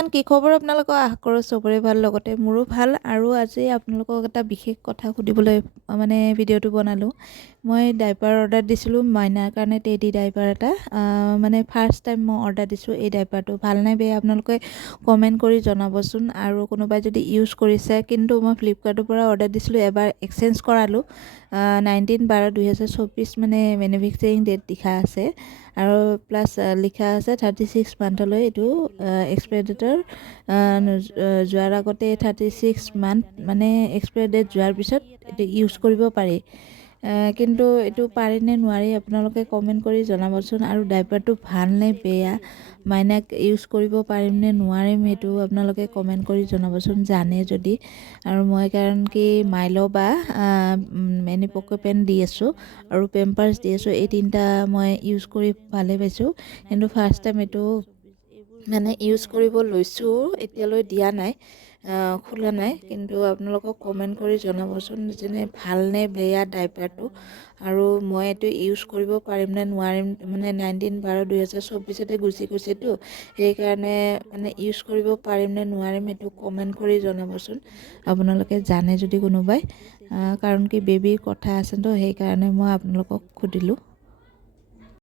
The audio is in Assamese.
এভৰিৱান, কি খবৰ আপোনালোকৰ? আশা কৰোঁ চবৰে ভাল, লগতে মোৰো ভাল। আৰু আজি আপোনালোকক এটা বিশেষ কথা সুধিবলৈ মানে ভিডিঅ'টো বনালোঁ। মই ডাইপাৰ অৰ্ডাৰ দিছিলোঁ মাইনাৰ কাৰণে, টেডি ডাইপাৰ এটা। মানে ফাৰ্ষ্ট টাইম মই অৰ্ডাৰ দিছোঁ। এই ডাইপাৰটো ভাল নে বেয়া আপোনালোকে কমেণ্ট কৰি জনাবচোন। আৰু কোনোবাই যদি ইউজ কৰিছে, কিন্তু মই ফ্লিপকাৰ্টৰ পৰা অৰ্ডাৰ দিছিলোঁ, এবাৰ এক্সচেঞ্জ কৰালোঁ। 19/12/2024 মানে মেনুফেকচাৰিং ডেট লিখা আছে, আৰু প্লাছ লিখা আছে 36 মান্থলৈ এইটো এক্সপায়াৰ ডেটৰ যোৱাৰ আগতে 36 মান্থ মানে এক্সপায়াৰ ডেট যোৱাৰ পিছত এইটো ইউজ কৰিব পাৰি। কিন্তু এইটো পাৰিনে নোৱাৰি আপোনালোকে কমেণ্ট কৰি জনাবচোন। আৰু ডাইপাৰটো ভাল নে বেয়া, মাইনাক ইউজ কৰিব পাৰিম নে নোৱাৰিম, সেইটো আপোনালোকে কমেণ্ট কৰি জনাবচোন জানে যদি। আৰু মই কাৰণ কি মাইলো বা মেনিপকো পেন দি আছোঁ আৰু পেম্পাৰ্ছ দি আছোঁ, এই তিনিটা মই ইউজ কৰি ভালেই পাইছোঁ। কিন্তু ফাৰ্ষ্ট টাইম এইটো মানে ইউজ কৰিব লৈছোঁ, এতিয়ালৈ দিয়া নাই, খোলা নাই। কিন্তু আপোনালোকক কমেণ্ট কৰি জনাবচোন যেনে ভালনে বেয়া ডাইপাৰটো। আৰু মই এইটো ইউজ কৰিব পাৰিম নে নোৱাৰিম, মানে 19/12/2024 গুচি গৈছেতো, সেইকাৰণে মানে ইউজ কৰিব পাৰিম নে নোৱাৰিম সেইটো কমেণ্ট কৰি জনাবচোন আপোনালোকে জানে যদি কোনোবাই। কাৰণ কি বেবীৰ কথা আছে তো, সেইকাৰণে মই আপোনালোকক সুধিলোঁ।